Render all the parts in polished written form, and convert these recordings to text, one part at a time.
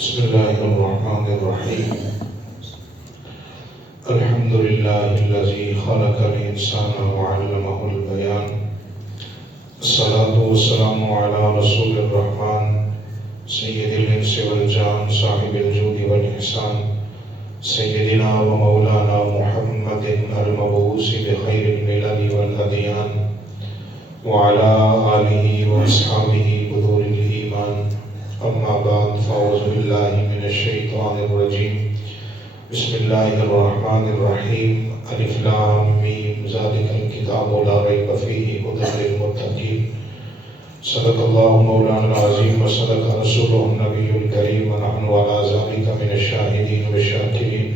بسم الله الرحمن الرحيم. الحمد لله الذي خلق الإنسان وعلمه البيان. الصلاة والسلام على رسول الرحمن سيد الإنس والجان صاحب الجود والإحسان سيدنا ومولانا محمد المبعوث بخير الملل والأديان وعلى آله وأصحابه بذور الإيمان. أما بعد فأعوذ بالله من الشيطان الرجيم. بسم الله الرحمن الرحيم. ألف لام ميم ذلك الكتاب لا ريب فيه هدى للمتقين. صدق الله مولانا العظيم وصدق رسوله النبي الكريم ونحن على ذلك من الشاهدين والشاكرين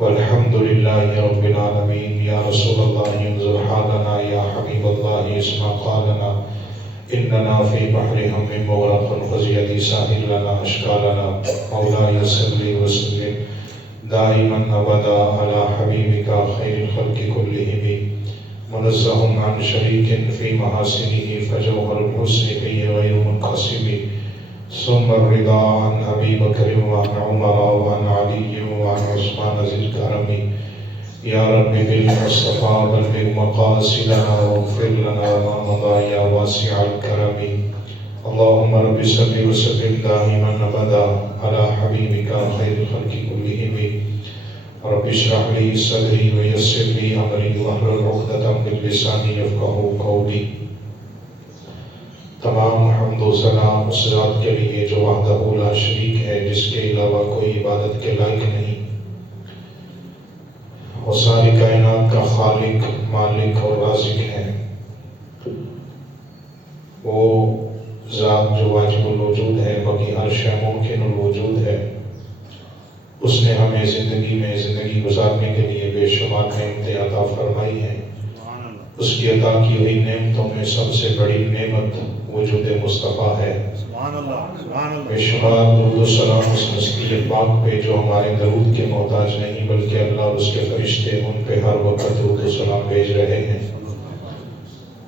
والحمد لله رب العالمين. يا رسول الله انظر حالنا، يا حبيب الله اسمع قالنا، إننا في بحر هم مغرق فزيد ساحل لنا أشكالنا. مولاي صل وسلم دائما أبدا على حبيبك خير الخلق كلهم منزه عن شريك في محاسنه فجوهر الحسن فيه غير منقسم. ثم الرضا عن أبي بكر وعن عمر وعن علي وعن عثمان ذي الكرم. يا رب بالمصطفى بلغ مقاصدنا واغفر لنا ما مضى يا واسع الكرم. اللهم رب صل وسلم دائما ابدا على حبيبك خير الخلق كلهم. رب اشرح لي صدري ويسر لي امري واحلل عقدة من لساني يفقهوا قولي. تمام حمد و ثنا اس ذات کے لیے جو وحدہ لا شریک ہے، جس کے علاوہ کوئی عبادت کے لائق نہیں، وہ ساری کائنات کا خالق، مالک اور رازق ہے. وہ ذات جو واجب الوجود ہے، باقی ہر شے ممکن الوجود ہے. اس نے ہمیں زندگی گزارنے کے لیے بے شمار نعمتیں عطا فرمائی ہیں. اس کی عطا کی ہوئی نعمتوں میں سب سے بڑی نعمت وجود مصطفیٰ ہے. بے شمار درود و سلام اس ہستی پاک پہ جو ہمارے درود کے محتاج نہیں، بلکہ اللہ اور اس کے فرشتے ان پہ ہر وقت درود و سلام بھیج رہے ہیں.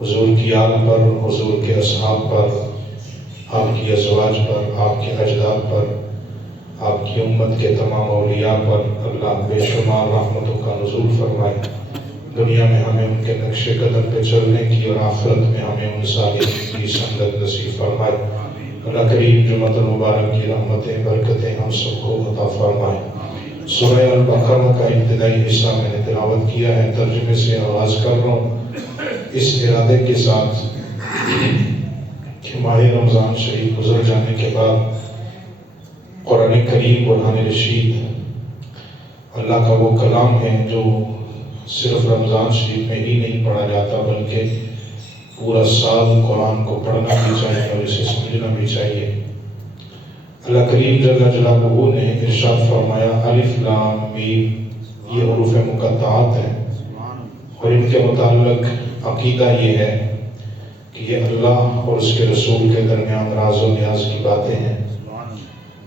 حضور کی آل پر، حضور کے اصحاب پر، آپ کی ازواج پر، آپ کے اجداد پر، آپ کی امت کے تمام اولیاء پر اللہ بے شمار رحمتوں کا نزول فرمائے. دنیا میں ہمیں ان کے نقش قدم پہ چلنے کی اور آخرت میں ہمیں ان صالحین کی سنگت نصیب فرمائے. اللہ کریم جمعۃ المبارک کی رحمتیں برکتیں ہم سب کو عطا فرمائے. سورہ البقرہ کا ابتدائی حصہ میں نے تلاوت کیا ہے، ترجمے سے آغاز کر رہا ہوں اس ارادے کے ساتھ کہ ماہ رمضان شریف گزر جانے کے بعد قرآن کریم برہان رشید اللہ کا وہ کلام ہے جو صرف رمضان شریف میں ہی نہیں پڑھا جاتا، بلکہ پورا سال قرآن کو پڑھنا بھی چاہیے اور اسے سمجھنا بھی چاہیے. اللہ کریم جل جلالہ نے ارشاد فرمایا الف لام میم، یہ حروف مقطعات ہیں اور ان کے متعلق عقیدہ یہ ہے کہ یہ اللہ اور اس کے رسول کے درمیان راز و نیاز کی باتیں ہیں.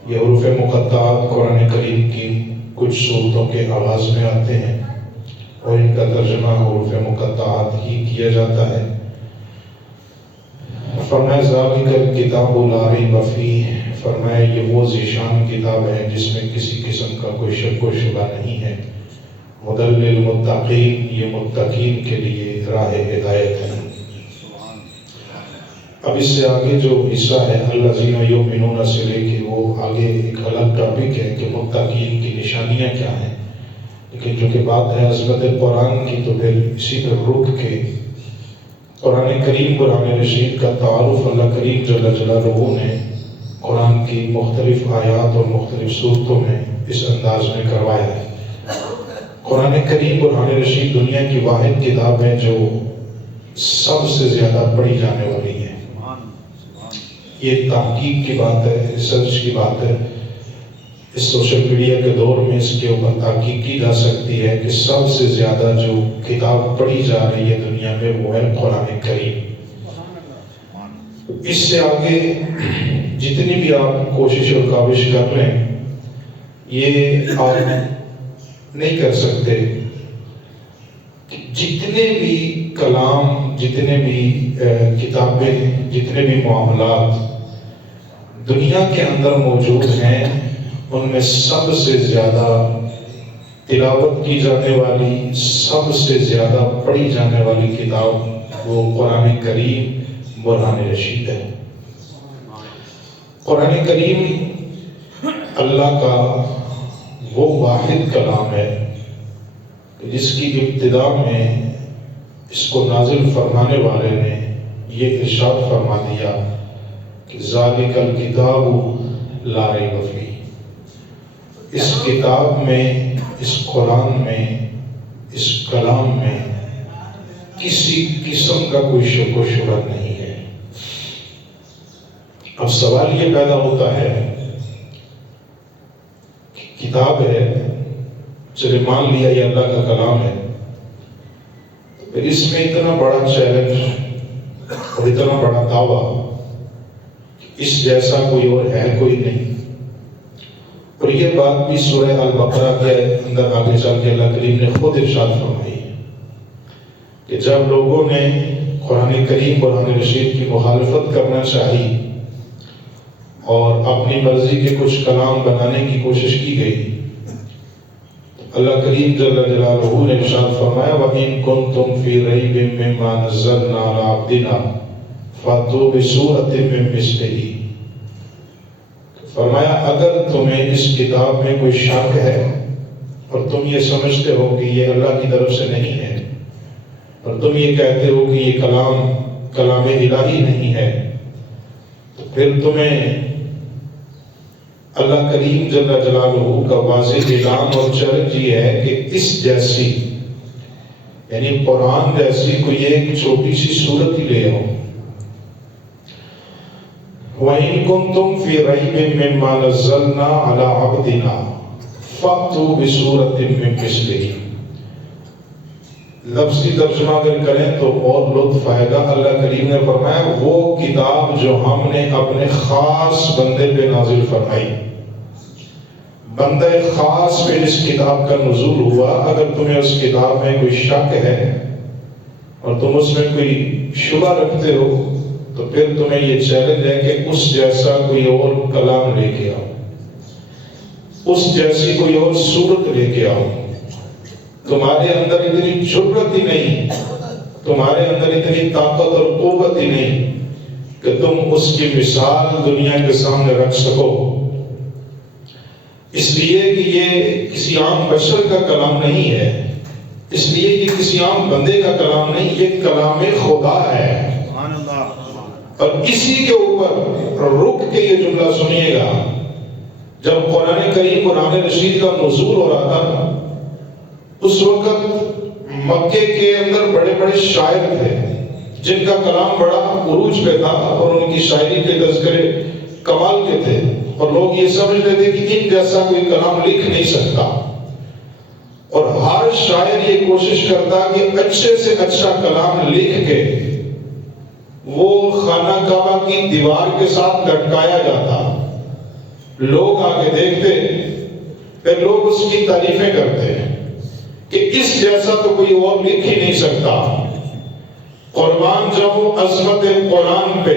یہ حروف مقطعات قرآن کریم کی کچھ صورتوں کے آغاز میں آتے ہیں اور ان کا ترجمہ حروف مقطعات ہی کیا جاتا ہے. فرمایا ذالک الکتاب لا ریب فیہ، فرمایا یہ وہ ذیشان کتاب ہے جس میں کسی قسم کا کوئی شک و شبہ نہیں ہے. ہدی للمتقین، یہ متقین کے لیے راہ ہدایت ہے. اب اس سے آگے جو حصہ ہے الذین یؤمنون سے لے کے وہ آگے ایک الگ ٹاپک ہے کہ متقین کی نشانیاں کیا ہیں، لیکن جو کہ بات ہے عظمت قرآن کی تو پھر اسی پر رک کے قرآن کریم برہان رشید کا تعارف اللہ کریم جل جلالہ نے قرآن کی مختلف آیات اور مختلف صورتوں میں اس انداز میں کروایا ہے. قرآن کریم برہان رشید دنیا کی واحد کتاب ہے جو سب سے زیادہ پڑھی جانے والی ہے. یہ تحقیق کی بات ہے، ریسرچ کی بات ہے. اس سوشل میڈیا کے دور میں اس کے اوپر تحقیق کی جا سکتی ہے کہ سب سے زیادہ جو کتاب پڑھی جا رہی ہے دنیا میں وہ ہے قرآن کریم. اس سے آگے جتنی بھی آپ کوشش اور کاوش کر لیں یہ آپ نہیں کر سکتے. جتنے بھی کلام، جتنے بھی کتابیں، جتنے بھی معاملات دنیا کے اندر موجود ہیں ان میں سب سے زیادہ تلاوت کی جانے والی، سب سے زیادہ پڑھی جانے والی کتاب وہ قرآن کریم برہان رشید ہے۔ قرآن کریم اللہ کا وہ واحد کلام ہے جس کی ابتدا میں اس کو نازل فرمانے والے نے یہ ارشاد فرما دیا کہ ذالک الکتاب لا ریب فیہ، اس کتاب میں، اس قرآن میں، اس کلام میں کسی قسم کا کوئی شک و شبہ نہیں ہے۔ اب سوال یہ پیدا ہوتا ہے کہ کتاب ہے، چلے مان لیا یہ اللہ کا کلام ہے، پھر اس میں اتنا بڑا چیلنج اور اتنا بڑا دعویٰ اس جیسا کوئی اور ہے کوئی نہیں۔ اور یہ بات بھی سورہ البقرہ کے اندر آگے چل کے اللہ کریم نے خود ارشاد فرمائی کہ جب لوگوں نے قرآن کریم قرآن رشید کی مخالفت کرنا چاہی اور اپنی مرضی کے کچھ کلام بنانے کی کوشش کی گئی، اللہ کریم جل جلالہ نے ارشاد فرمایا وَإِن كُنتُمْ فِي رَيْبٍ مِّمَّا نَزَّلْنَا عَلَىٰ عَبْدِنَا فَأْتُوا بِسُورَةٍ مِّن مِّثْلِهِ، فرمایا اگر تمہیں اس کتاب میں کوئی شک ہے اور تم یہ سمجھتے ہو کہ یہ اللہ کی طرف سے نہیں ہے اور تم یہ کہتے ہو کہ یہ کلام الہی نہیں ہے، تو پھر تمہیں اللہ کریم جل جلالہ کا واضح اعلان اور چیلنج یہ ہے کہ اس جیسی، یعنی قرآن جیسی کوئی ایک چھوٹی سی صورت ہی لے آؤ۔ وَإِن كُنتُمْ فِي رَيْبٍ مِّمَّا نَزَّلْنَا عَلَىٰ عَبْدِنَا فَأْتُوا بِسُورَةٍ مِّن مِّثْلِهِ، لفظی ترجمہ اگر کریں تو اور لطف آئے گا۔ اللہ کریم نے فرمایا وہ کتاب جو ہم نے اپنے خاص بندے پہ نازل فرمائی، بندہ خاص پہ اس کتاب کا نزول ہوا، اگر تمہیں اس کتاب میں کوئی شک ہے اور تم اس میں کوئی شبہ رکھتے ہو تو پھر تمہیں یہ چیلنج ہے کہ اس جیسا کوئی اور کلام لے کے آؤ، اس جیسی کوئی اور صورت لے کے آؤ۔ تمہارے اندر اتنی جرأت ہی نہیں، تمہارے اندر اتنی طاقت اور قوت ہی نہیں کہ تم اس کی مثال دنیا کے سامنے رکھ سکو، اس لیے کہ یہ کسی عام بشر کا کلام نہیں ہے، اس لیے کہ کسی عام بندے کا کلام نہیں، یہ کلام خدا ہے۔ اور اسی کے اوپر رک کے یہ جملہ سنیے گا، جب قرآن کریم قرآن رشید کا نزول ہو رہا تھا اس وقت مکے کے اندر بڑے بڑے شاعر تھے جن کا کلام بڑا عروج پہ تھا اور ان کی شاعری کے تذکرے کمال کے تھے، اور لوگ یہ سمجھتے تھے کہ ان جیسا کوئی کلام لکھ نہیں سکتا، اور ہر شاعر یہ کوشش کرتا کہ اچھے سے اچھا کلام لکھ کے وہ خانہ کعبہ کی دیوار کے ساتھ لٹکایا جاتا، لوگ آگے دیکھتے، پھر لوگ اس کی تعریفیں کرتے کہ اس جیسا تو کوئی اور لکھ ہی نہیں سکتا۔ قربان جاؤں عظمت قرآن پہ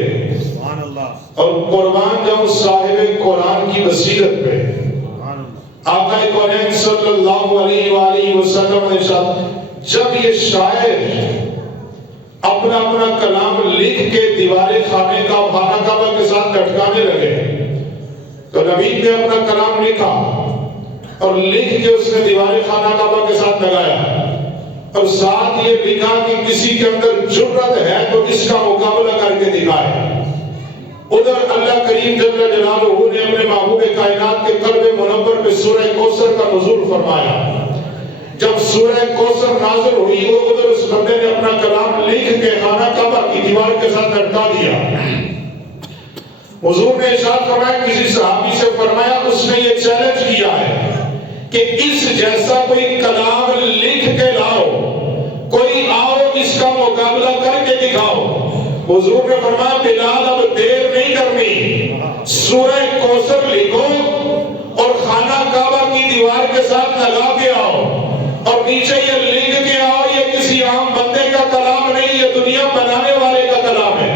اور قربان جاؤں صاحب قرآن کی بصیرت پہ۔ آقا کونین صلی اللہ علیہ وآلہ وسلم نے جب یہ شاعر اپنا کلام لکھ کے دیوارے خانہ کعبہ کے ساتھ لٹکانے لگے تو نبی نے اپنا کلام لکھا اور لکھ کے اس نے دیوارے خانہ کعبہ کے ساتھ لگایا، اور ساتھ یہ لکھا کہ کسی کے اندر جرأت ہے تو اس کا مقابلہ کر کے دکھائے۔ ادھر اللہ کریم جل جلالہ نے اپنے محبوب کائنات کے قلب منور پہ سورہ کوثر کا نزول فرمایا۔ جب سورہ کوثر نازل ہوئی وہ ادھر اس بندے نے اپنا کلام لکھ کے خانہ کعبہ کی دیوار کے ساتھ لٹکا دیا۔ حضور نے ارشاد فرمایا، کسی صحابی سے فرمایا، اس نے یہ چیلنج کیا ہے کہ اس جیسا کوئی کلام لکھ کے لاؤ، کوئی آؤ اس کا مقابلہ کر کے دکھاؤ۔ حضور نے فرمایا بلال اب دیر نہیں کرنی، سورہ کوثر لکھو اور خانہ کعبہ کی دیوار کے ساتھ لگا کے آؤ، اور نیچے یہ لکھ کے آؤ یہ کسی عام بندے کا کلام نہیں، یہ دنیا بنانے والے کا کلام ہے۔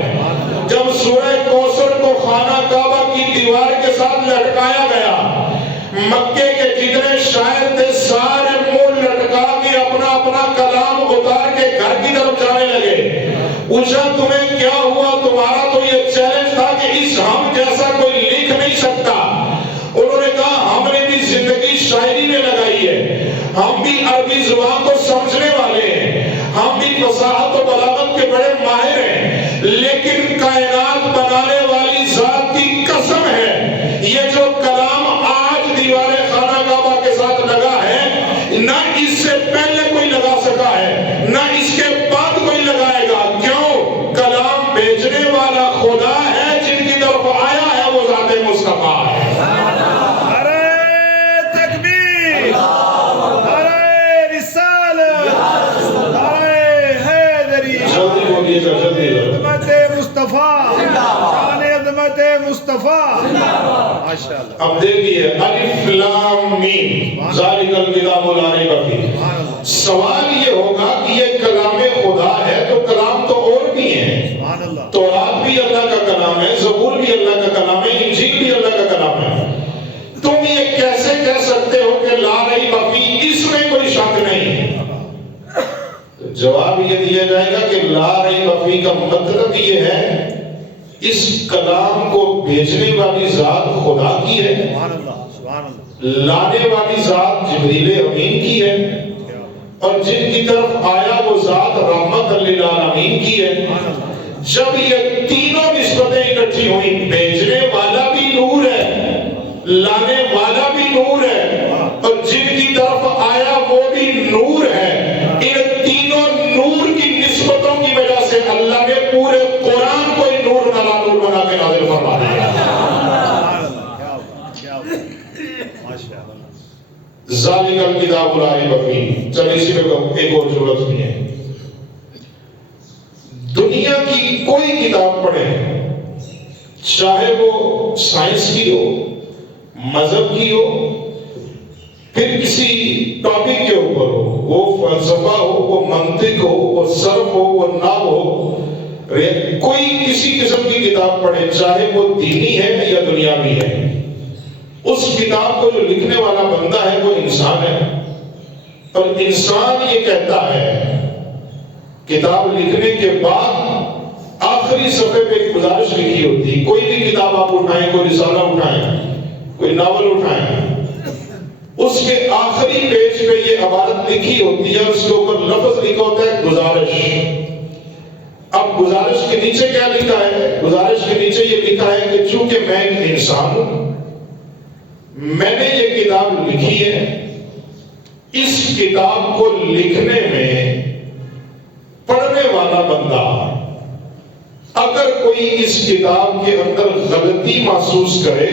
جب سورہ کوثر کو خانہ کعبہ کی دیوار کے ساتھ لٹکایا گیا، مکے کے جتنے شاعر تھے سارے منہ لٹکا کے اپنا اپنا کلام اتار کے گھر کی طرف جانے لگے. پوچھا تمہیں کیا ہوا؟ تمہارا تو یہ چیلنج تھا کہ اس ہم جیسا کوئی لکھ نہیں سکتا. انہوں نے کہا ہم نے بھی زندگی شاعری میں لگائی ہے, ہم بھی عربی زبان کو سمجھنے والے ہیں, ہم بھی فصاحت و بلاغت کے بڑے ماہر ہیں, لیکن کائنات بنانے والی ذات کی قسم ہے یہ جو کلام آج دیوار خانہ کعبہ کے ساتھ لگا ہے نہ اس سے پہلے کوئی لگا سکا ہے نہ اس کے بعد کوئی لگائے گا. کیوں؟ کلام بھیجنے والا خدا ہے, جن کی طرف آیا ہے وہ ذات مصطفیٰ ہے. اب دیکھیے الف لام میم ذالک الکتاب لا ریب فیہ. سوال یہ ہوگا کہ یہ کلام خدا ہے تو کلام تو اور بھی ہیں. تورات بھی اللہ کا کلام ہے, زبور بھی اللہ کا کلام ہے, انجیل بھی اللہ کا کلام ہے. تم یہ کیسے کہہ سکتے ہو کہ لا ریب فیہ, اس میں کوئی شک نہیں؟ جواب یہ دیا جائے گا کہ لا ریب فیہ کا مطلب یہ ہے اس کلام کو بھیجنے والی ذات خدا کی ہے, لانے والی ذات جبریل امین کی ہے, اور جن کی طرف آیا وہ ذات رحمت للعالمین کی ہے. جب یہ تینوں نسبتیں اکٹھی ہوئی, بھیجنے والا بھی نور ہے, لانے والا بھی نور ہے, اور جن کی طرف آیا وہ بھی نور ہے, ان تینوں نور کی نسبتوں کی وجہ سے اللہ نے پورے قرآن کو نور بنا کے نازل فرما دیا. ذالک الکتاب لا ریب فیہ. چل اسی میں ایک اور ضرورت بھی ہے. دنیا کی کوئی کتاب پڑھیں, چاہے وہ سائنس کی ہو, مذہب کی ہو, پھر کسی ٹاپک کے اوپر ہو, وہ فلسفہ ہو, وہ منطق ہو, وہ صرف ہو, وہ نحو ہو, کوئی کسی قسم کی کتاب پڑھے, چاہے وہ دینی ہے یا دنیاوی ہے, اس کتاب کو جو لکھنے والا بندہ ہے وہ انسان ہے. اور انسان یہ کہتا ہے, کتاب لکھنے کے بعد آخری صفحے پہ ایک گزارش لکھی ہوتی, کوئی بھی کتاب آپ اٹھائیں, کوئی رسالہ اٹھائیں, کوئی ناول اٹھائیں, اس کے آخری پیج پہ یہ عبارت لکھی ہوتی ہے, اس کے اوپر لفظ لکھا ہوتا ہے گزارش. اب گزارش کے نیچے کیا لکھا ہے؟ گزارش کے نیچے یہ لکھا ہے کہ چونکہ میں ایک انسان ہوں, میں نے یہ کتاب لکھی ہے, اس کتاب کو لکھنے میں پڑھنے والا بندہ اگر کوئی اس کتاب کے اندر غلطی محسوس کرے,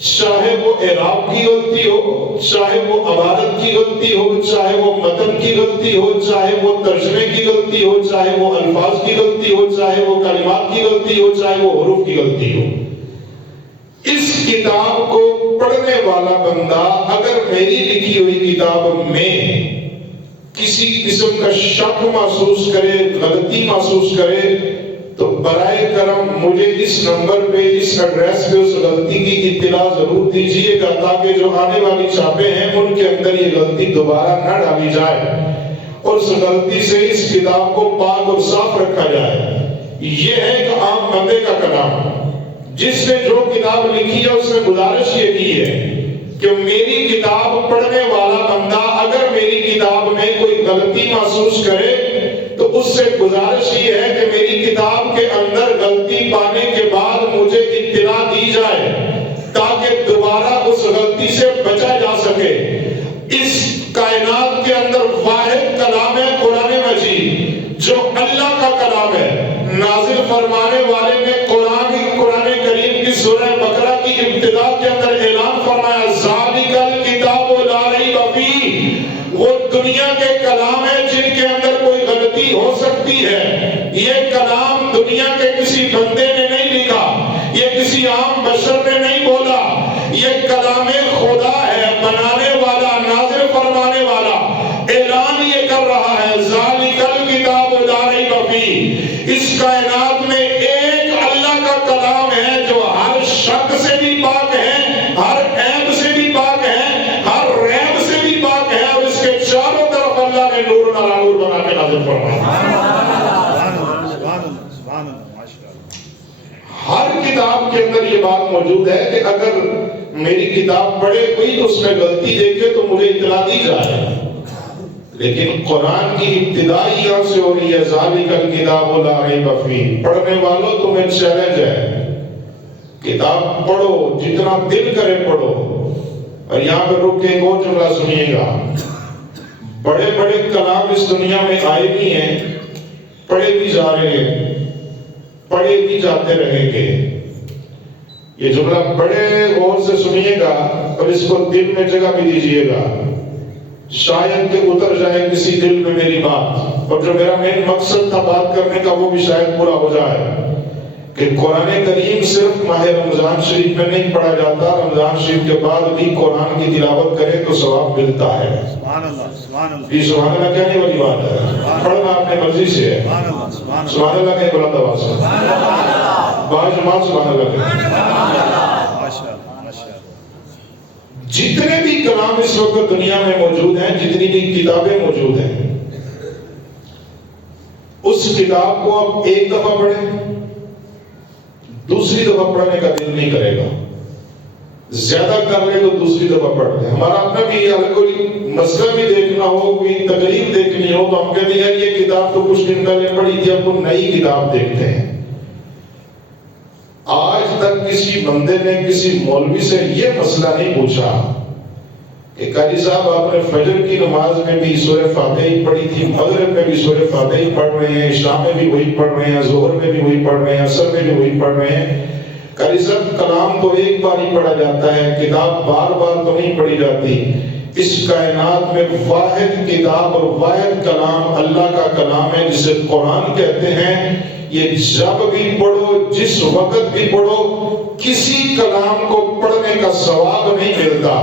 چاہے وہ اعراب کی غلطی ہو, چاہے وہ عبارت کی غلطی ہو, چاہے وہ متن کی غلطی ہو, چاہے وہ ترجمے کی غلطی ہو, چاہے وہ الفاظ کی غلطی ہو, چاہے وہ کلمات کی غلطی ہو, چاہے وہ حروف کی غلطی ہو, اس کتاب کو پڑھنے والا بندہ اگر میری لکھی ہوئی کتاب میں کسی قسم کا شک محسوس کرے, غلطی محسوس کرے, تو برائے کرم مجھے اس نمبر پہ, اس ایڈریس پہ اس غلطی کی اطلاع ضرور دیجیے گا, تاکہ جو آنے والی چھاپیں ہیں ان کے اندر یہ غلطی دوبارہ نہ ڈالی جائے, اور اس غلطی سے اس کتاب کو پاک اور صاف رکھا جائے. یہ ہے ایک عام بندے کا کلام. جس نے جو کتاب لکھی ہے اس نے گزارش یہ کی ہے کہ میری کتاب پڑھنے والا بندہ اگر میری کتاب میں کوئی غلطی محسوس کرے تو اس سے گزارش یہ ہے کہ میری کتاب کے اندر غلطی پانے کے بعد مجھے اطلاع دی جائے, تاکہ دوبارہ اس غلطی سے بچا جا سکے. اس کائنات کے اندر واحد کلام ہے قرآن مجید, جو اللہ کا کلام ہے. نازل فرمانے والے نے قرآن کریم کی سورہ بقرہ کی ابتدا کے اندر اعلان فرمایا, ذالک الکتاب لا ریب فیہ. وہ دنیا کے کلام ہے جن کے اندر کوئی غلطی ہو سکتی ہے. یہ کلام دنیا کے کسی بندے نے نہیں لکھا, یہ کسی عام بشر نے نہیں بولا, یہ کلام خدا ہے, بنانے والا, نازل فرمانے والا اعلان یہ کر رہا ہے, ذالک الکتاب لا ریب فیہ. اس کائنات میں ایک اللہ کا کلام ہے جو ہر شک سے بھی پاک ہے, ہر عیب سے بھی کلام کے اندر یہ بات موجود ہے کہ اگر میری کتاب پڑھے کوئی تو اس میں غلطی دیکھے تو مجھے اطلاع دی جائے، لیکن قرآن کی ابتدائی یہاں سے ہو رہی ہے ذالک الکتاب لا ریب فیہ۔ پڑھنے والوں تمہیں چیلنج ہے، کتاب پڑھو جتنا دل کرے پڑھو۔ اور یہاں پہ رک کے ایک اور جملہ سنیے گا، بڑے بڑے کلام اس دنیا میں آئے بھی ہیں، پڑھے بھی جا رہے ہیں، پڑھے بھی جاتے رہیں گے۔ یہ جملہ بڑے غور سے سنیے گا اور اس کو دل میں جگہ بھی دیجئے گا، شاید کہ اتر جائے کسی دل میں میری بات، اور جو میرا مین مقصد تھا بات کرنے کا وہ بھی شاید پورا ہو جائے کہ قرآن کریم صرف ماہ رمضان شریف میں نہیں پڑھا جاتا، رمضان شریف کے بعد بھی قرآن کی تلاوت کریں تو ثواب ملتا ہے۔ سبحان اللہ، سبحان اللہ، یہ سبحان اللہ کیا نہیں والی بات ہے، پڑھنا اپنے مرضی سے ہے۔ سبحان اللہ کہیں بلند آواز سے، باجماعت سبحان اللہ کہیں۔ جتنے بھی کلام اس وقت دنیا میں موجود ہیں، جتنی بھی کتابیں موجود ہیں، اس کتاب کو آپ ایک دفعہ پڑھیں، دوسری دفعہ پڑھنے کا دل نہیں کرے گا، زیادہ کر لیں تو دوسری دفعہ پڑھ لیں۔ ہمارا اپنا بھی اگر کوئی مسئلہ بھی دیکھنا ہو، کوئی تقریر دیکھنی ہو تو ہم کہتے ہیں یہ کتاب تو کچھ دن پہلے پڑھی تھی، اب وہ نئی کتاب دیکھتے ہیں۔ آج تک کسی بندے نے کسی مولوی سے یہ مسئلہ نہیں پوچھا کہ قاری صاحب آپ نے فجر کی نماز میں بھی سورہ فاتحہ ہی پڑھی تھی، مغرب میں بھی سورہ فاتحہ ہی پڑھ رہے ہیں، عشاء میں بھی وہی پڑھ رہے ہیں، ظہر میں بھی وہی پڑھ رہے ہیں، عصر میں بھی وہی پڑھ رہے ہیں۔ قاری صاحب کلام تو ایک بار ہی پڑھا جاتا ہے، کتاب بار بار تو نہیں پڑھی جاتی۔ اس کائنات میں واحد کتاب اور واحد کلام اللہ کا کلام ہے جسے قرآن کہتے ہیں۔ یہ جب بھی پڑھو، جس وقت بھی پڑھو، کسی کلام کو پڑھنے کا ثواب نہیں ملتا۔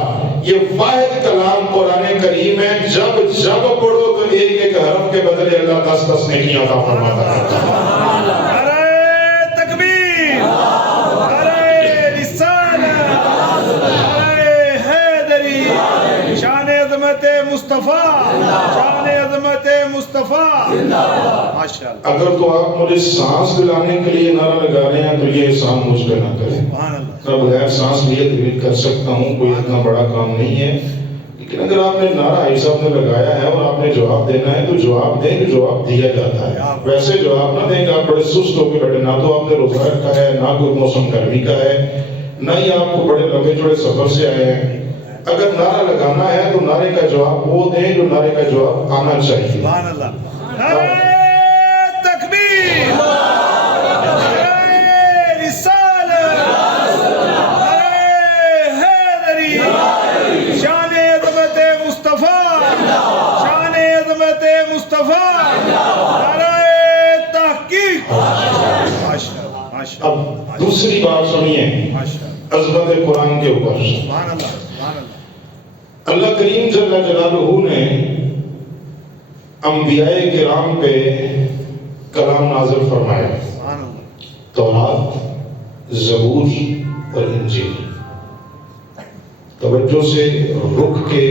یہ واحد کلام قرآن کریم ہے، جب جب پڑھو تو ایک ایک حرف کے بدلے اللہ 10 نیکیاں عطا فرماتا ہے۔ نعرہ تکبیر، نعرہ رسالت، نعرہ حیدری، شان عظمت مصطفیٰ، شان عظمت مصطفیٰ، ماشاءاللہ۔ اگر تو آپ مجھے سانس دلانے کے لیے نعرہ لگا رہے ہیں تو یہ احسان مجھ پہ نہ کریں، میں بغیر سانس لیے طویل کر سکتا ہوں، کوئی اتنا بڑا کام نہیں ہے۔ لیکن اگر آپ نے نعرہ عیسی صاحب نے لگایا ہے اور آپ نے جواب دینا ہے تو جواب دیں، کہ جواب دیا جاتا ہے۔ ویسے جواب نہ دیں کہ آپ بڑے سست ہو کے بیٹھے، نہ تو آپ نے روزہ رکھا ہے، نہ کوئی موسم گرمی کا ہے، نہ ہی آپ کو بڑے لمبے چوڑے سفر سے آئے ہیں۔ اگر نعرہ لگانا ہے تو نعرے کا جواب وہ دیں جو نعرے کا جواب آنا چاہیے۔ سبحان اللہ۔ نعرہ تکبیر، نعرہ رسالت، نعرہ حیدری، شان عظمت مصطفیٰ، شان عظمت مصطفیٰ، نعرہ تحقیق۔ اب دوسری بات سنیے عظمت قرآن کے اوپر۔ سبحان اللہ، سبحان اللہ۔ اللہ کریم جل جلالہ نے انبیاء کرام پہ کلام نازل فرمایا، تورات، زبور اور انجیل۔ توجہ سے رک کے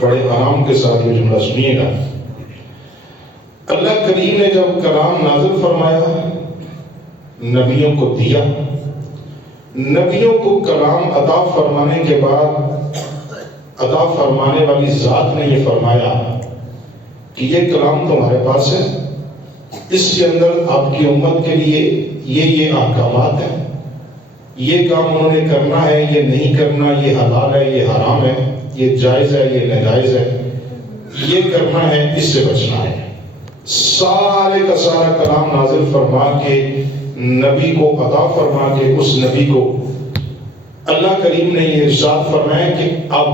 بڑے آرام کے ساتھ یہ جملہ سنیے گا۔ اللہ کریم نے جب کلام نازل فرمایا، نبیوں کو دیا، نبیوں کو کلام عطا فرمانے کے بعد عطا فرمانے والی ذات نے یہ فرمایا کہ یہ کلام تمہارے پاس ہے، اس کے اندر آپ کی امت کے لیے یہ احکامات ہیں، یہ کام انہوں نے کرنا ہے، یہ نہیں کرنا، یہ حلال ہے، یہ حرام ہے، یہ جائز ہے، یہ ناجائز ہے، یہ کرنا ہے، اس سے بچنا ہے۔ سارے کا سارا کلام نازل فرما کے نبی کو عطا فرما کے اس نبی کو اللہ کریم نے یہ ارشاد فرمایا کہ اب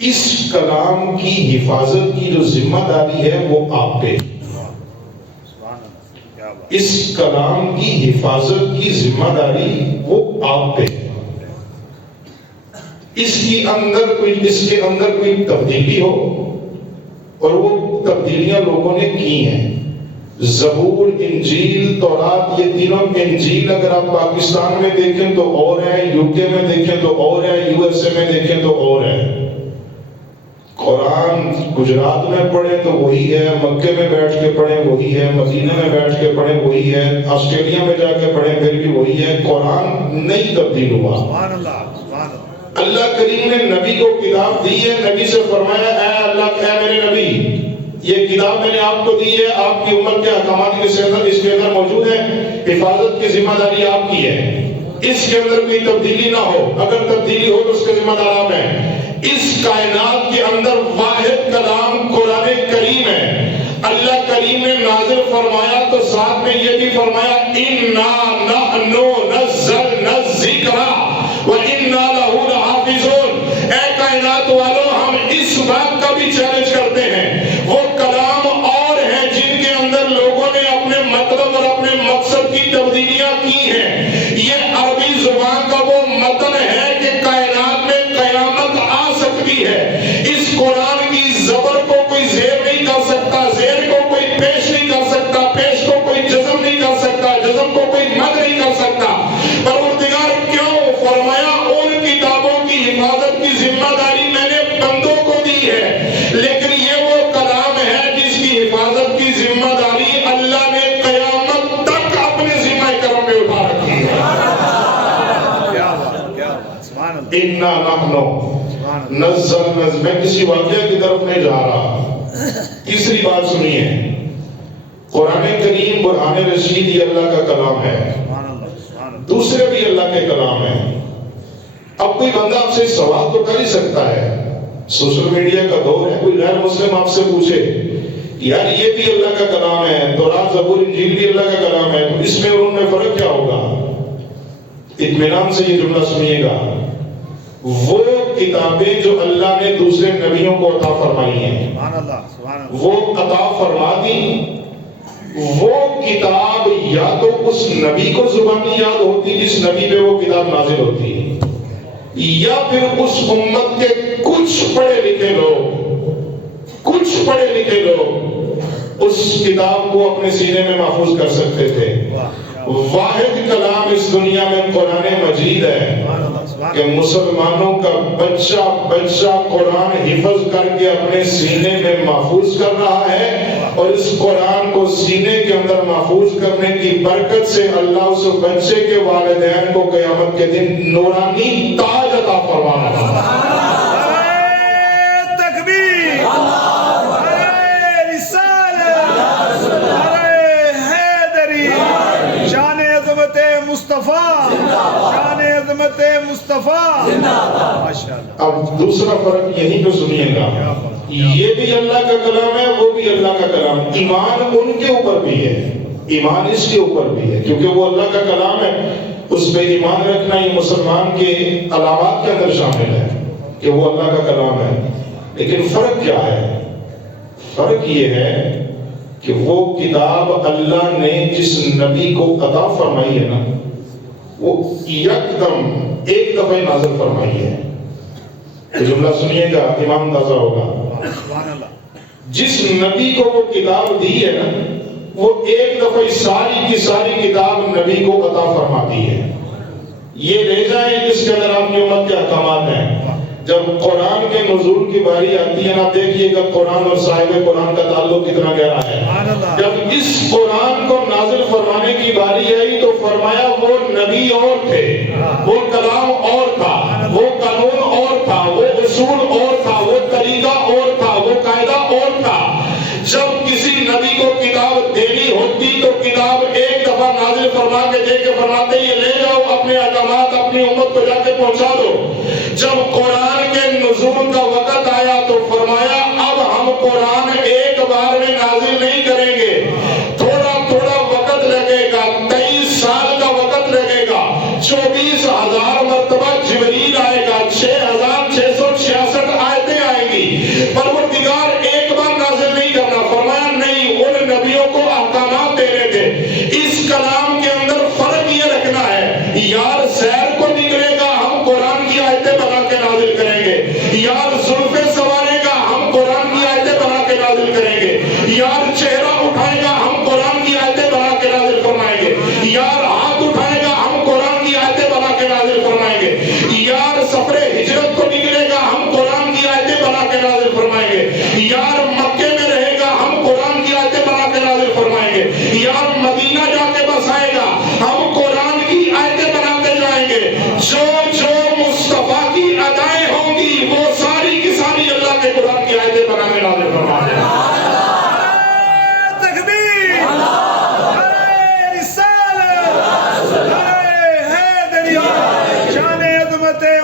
اس کلام کی حفاظت کی جو ذمہ داری ہے وہ آپ پہ، اس کلام کی حفاظت کی ذمہ داری وہ آپ پہ، اس کے اندر کوئی تبدیلی ہو، اور وہ تبدیلیاں لوگوں نے کی ہیں۔ زبور، انجیل، تورات، یہ تینوں، انجیل اگر آپ پاکستان میں دیکھیں تو اور ہے، یو کے میں دیکھیں تو اور ہے، یو ایس اے میں دیکھیں تو اور ہے۔ قرآن گجرات میں پڑھیں تو وہی ہے، مکے میں بیٹھ کے پڑھیں وہی ہے، مدینہ میں بیٹھ کے پڑھیں وہی ہے، آسٹریلیا میں جا کے پڑھیں پھر بھی وہی ہے، قرآن نہیں تبدیل ہوا۔ سبحان اللہ، سبحان اللہ۔ اللہ کریم نے نبی کو کتاب دی ہے، نبی سے فرمایا اے اللہ، اے میرے نبی، یہ کتاب میں نے آپ کو دی ہے، آپ کی امت کے احکامات اس کے اندر موجود ہے، حفاظت کی ذمہ داری آپ کی ہے، اس کے اندر کوئی تبدیلی نہ ہو، اگر تبدیلی ہو تو اس کے ذمہ دار آپ ہیں۔ اس کائنات کے اندر واحد کلام قرآن کریم ہے، اللہ کریم نے نازل فرمایا تو ساتھ میں یہ بھی فرمایا اِنَّا نَحْنُ نَزَّلْنَا الذِّکْرَ وَإِنَّا لَهُ لَحَافِظُونَ۔ اے کائنات والو، ہم اس بات کا بھی چیلنج کرتے ہیں، وہ کلام اور ہیں جن کے اندر لوگوں نے اپنے مطلب اور اپنے مقصد کی تبدیلیاں کی ہیں، یہ عربی زبان کا وہ متن ہے کہ کائنات میں قیامت آ سکتی ہے، اس قرآن کی زبر کو کوئی زیر نہیں کر سکتا، زیر کو کوئی پیش نہیں کر سکتا، پیش کو کوئی جزم نہیں کر سکتا، جزم کو کوئی مد نہیں کر سکتا۔ پروردگار کیوں فرمایا ان کتابوں کی حفاظت کی ذمہ داری میں نے بندوں کو دی ہے، لیکن یہ وہ کلام ہے جس کی حفاظت کی ذمہ داری اللہ نے قیامت تک اپنے ذمہ کرم میں اٹھا رکھی ہے۔ کیا بات، کیا بات، سبحان اللہ، اِنَّا نَحْنُ نَزَّلْنَا، میں کسی واقعہ کی طرف نہیں جا رہا۔ تیسری بات سنیے، قرآن کریم برہان رشید یہ اللہ کا کلام ہے، سبحان اللہ، سبحان اللہ۔ دوسرے بھی اللہ کے کلام ہیں۔ اب کوئی بندہ آپ سے سوال تو کر ہی سکتا ہے، سوشل میڈیا کا دور ہے، کوئی غیر مسلم آپ سے پوچھے یار یہ بھی اللہ کا کلام ہے، تورات زبور انجیل بھی اللہ کا کلام ہے، تو اس میں اور ان میں فرق کیا ہوگا؟ اطمینان سے یہ جملہ سنیے گا، وہ کتابیں جو اللہ نے دوسرے نبیوں کو عطا فرمائی ہیں، سبحان اللہ، سبحان اللہ۔ وہ عطا فرما دی، وہ کتاب یا تو اس نبی کو زبانی یاد ہوتی جس نبی پہ وہ کتاب نازل ہوتی، یا پھر اس امت کے کچھ پڑھے لکھے لوگ اس کتاب کو اپنے سینے میں محفوظ کر سکتے تھے۔ واحد کلام اس دنیا میں قرآن مجید ہے کہ مسلمانوں کا بچہ قرآن حفظ کر کے اپنے سینے میں محفوظ کر رہا ہے، اور اس قرآن کو سینے کے اندر محفوظ کرنے کی برکت سے اللہ اس بچے کے والدین کو قیامت کے دن نورانی تاج عطا فرما رہا ہے۔ اب دوسرا فرق یہیں پہ سنیے گا، یہ بھی اللہ کا کلام ہے، وہ بھی اللہ کا کلام۔ ایمان ان کے اوپر بھی ہے، ایمان اس کے اوپر بھی ہے، کیونکہ وہ اللہ کا کلام ہے، اس پہ ایمان رکھنا یہ مسلمان کے علامات کے اندر شامل ہے کہ وہ اللہ کا کلام ہے۔ لیکن فرق کیا ہے؟ فرق یہ ہے کہ وہ کتاب اللہ نے جس نبی کو عطا فرمائی ہے نا، وہ یکدم ایک دفعہ نازل فرمائی ہے۔ جملہ سنیے گا، ایمان تازہ ہوگا۔ جس نبی کو وہ کتاب دی ہے نا، وہ ایک دفعہ ساری کی ساری کتاب نبی کو عطا فرماتی ہے۔ یہ لے جائیں جس کے اندر آپ کی امت کے احکامات ہیں۔ جب قرآن کے نزول کی باری آتی ہے نا، دیکھیے گا قرآن اور صاحب قرآن کا تعلق کتنا گہرا ہے۔ جب اس قرآن کو نازل فرمانے کی باری آئی تو فرمایا وہ نبی اور تھے، وہ کلام اور تھا، وہ قانون اور تھا، وہ اصول اور تھا، وہ طریقہ اور تھا، وہ قاعدہ اور تھا۔ جب کسی نبی کو کتاب دینی ہوتی تو کتاب ایک دفعہ نازل فرما کے دے کے فرماتے یہ لے جاؤ، اپنے احکامات اپنی امت کو جا کے پہنچا دو۔ جب قرآن کے نزول کا وقت آیا تو فرمایا اب ہم قرآن ایک بار میں نازل نہیں کریں گے، تھوڑا تھوڑا وقت لگے گا، 23 سال کا وقت لگے گا، 24,000 مرتبہ جبریل آئے گا، 6,666 آیتیں آئیں گی۔ پروردگار ایک بار نازل نہیں کرنا، فرمایا نہیں، ان نبیوں کو احکامات دینے تھے۔ اس کلام کے اندر فرق یہ رکھنا ہے، یار سیر کو نکلے گا ہم قرآن کی آیتیں بنا کے نازل کریں گے، یار زلفیں سنوارے گا ہم قرآن کی آیتیں بنا کے نازل کریں گے، یار چہرہ اٹھائے گا ہم قرآن کی آیتیں بنا کے نازل فرمائیں گے، یار ہاتھ اٹھائے گا ہم قرآن کی آیتیں بنا کے نازل فرمائیں گے، یار سفر ہجرت کو نکلے گا ہم قرآن کی آیتیں بنا کے نازل فرمائیں گے۔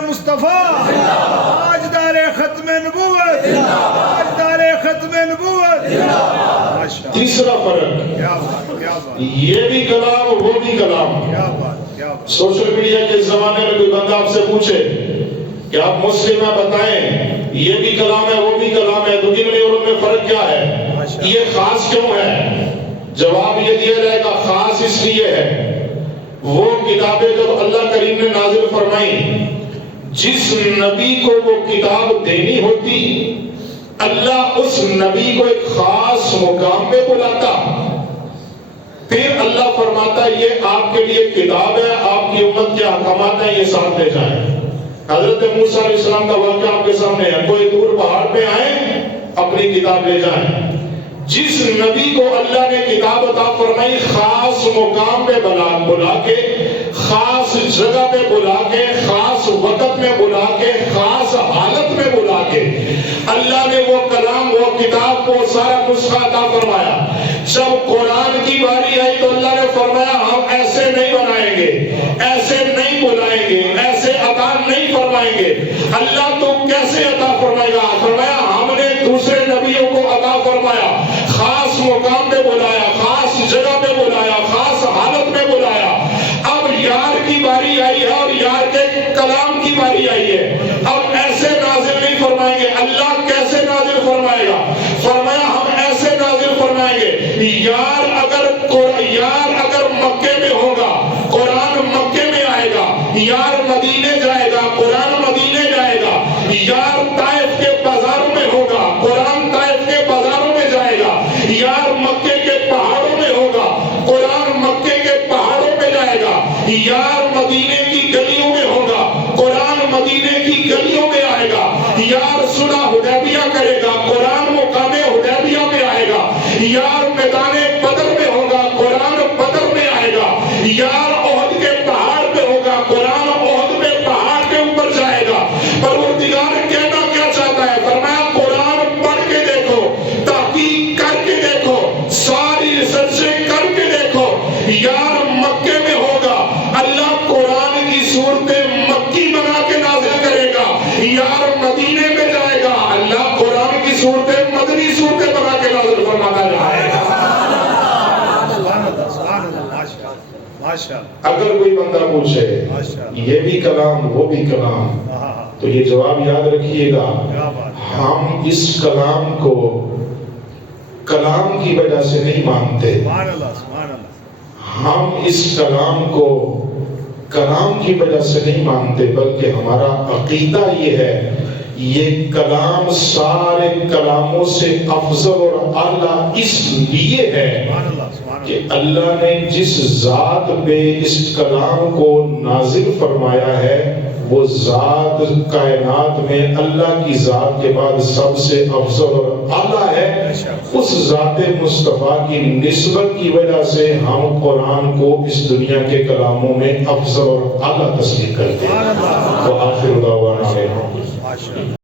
مصطفیٰ تاجدار ختم نبوت تاجدار ختم نبوت ماشاءاللہ تیسرا فرق، کیا بات کیا بات یہ بھی کلام وہ بھی کلام۔ کیا بات کیا بات سوشل میڈیا کے زمانے میں کوئی بندہ آپ سے پوچھے کہ آپ مسلم ہیں بتائیں یہ بھی کلام ہے وہ بھی کلام ہے تو ان میں اور ان میں فرق کیا ہے، یہ خاص کیوں ہے؟ جواب یہ دیا جائے گا خاص اس لیے ہے وہ کتابیں جب اللہ کریم نے نازل فرمائی جس نبی کو وہ کتاب دینی ہوتی اللہ اس نبی کو ایک خاص مقام پہ بلاتا، پھر اللہ فرماتا یہ آپ کے لیے کتاب ہے، آپ کی امت کے احکامات ہیں، یہ ساتھ لے جائیں۔ حضرت موسیٰ علیہ السلام کا واقعہ آپ کے سامنے ہے، کوئی دور پہاڑ پہ آئیں اپنی کتاب لے جائیں۔ جس نبی کو اللہ نے کتاب عطا فرمائی خاص مقام پہ بلا کے، خاص جگہ پہ بلا کے، خاص وقت میں بلا کے، خاص حالت میں بلا کے اللہ نے وہ کلام وہ کتاب کو سارا نسخہ عطا فرمایا۔ جب قرآن کی باری آئی تو اللہ نے فرمایا ہم ایسے نہیں بنائیں گے، ایسے نہیں بلائیں گے، ایسے عطا نہیں فرمائیں گے۔ اللہ تو کیسے عطا فرمائے گا؟ فرمایا ہم نے دوسرے نبیوں کو عطا فرمایا، خاص مقام پہ بلایا، خاص جگہ پہ بلایا، خاص حالت میں بلایا۔ اب یار کی باری آئی ہے اور یار کے کلام کی باری آئی ہے، اب ایسے نازل نہیں فرمائیں گے۔ اللہ کیسے نازل فرمائے گا؟ فرمایا ہم ایسے نازل فرمائیں گے یار اگر مکے میں ہوگا قرآن مکے میں آئے گا، یار مدینے جائے گا قرآن مدینے جائے گا، یار طائف کے بازاروں میں ہوگا قرآن طائف کے بازاروں میں جائے گا، یار مکے کے پہاڑوں میں ہوگا قرآن مکے کے پہاڑوں میں جائے گا، یار مدینے کی گلیوں میں ہوگا قرآن مدینے کی گلیوں میں آئے گا، یار صلح حدیبیہ کرے گا قرآن مقام حدیبیہ میں آئے گا، یار میدان بدر میں ہوگا قرآن بدر میں آئے گا، یار احد کے پہاڑ پہ ہوگا قرآن احد میں پہاڑ کے اوپر جائے گا۔ پروردگار کہنا کیا چاہتا ہے؟ فرمایا قرآن پڑھ کے دیکھو، تحقیق کر کے دیکھو، ساری ریسرچیں کر کے دیکھو، یار مکے میں ہوگا اللہ قرآن کی صورتیں مکی بنا کے نازل کرے گا، یار مدینے میں جائے گا اللہ قرآن کی صورتیں مدنی صورتیں بنا کے نازل فرماتا جائے گا۔ اگر کوئی بندہ پوچھے یہ بھی کلام وہ بھی کلام تو یہ جواب یاد رکھیے گا ہم اس کلام کو کلام کی وجہ سے نہیں مانتے، ہم اس کلام کو کلام کی وجہ سے نہیں مانتے بلکہ ہمارا عقیدہ یہ ہے یہ کلام سارے کلاموں سے افضل اور اعلیٰ اس لیے ہے کہ اللہ نے جس ذات پہ اس کلام کو نازل فرمایا ہے وہ ذات کائنات میں اللہ کی ذات کے بعد سب سے افضل اور اعلیٰ ہے۔ اس ذات مصطفیٰ کی نسبت کی وجہ سے ہم قرآن کو اس دنیا کے کلاموں میں افضل اور اعلیٰ تسلیم کرتے ہیں۔ وآخر دعوانا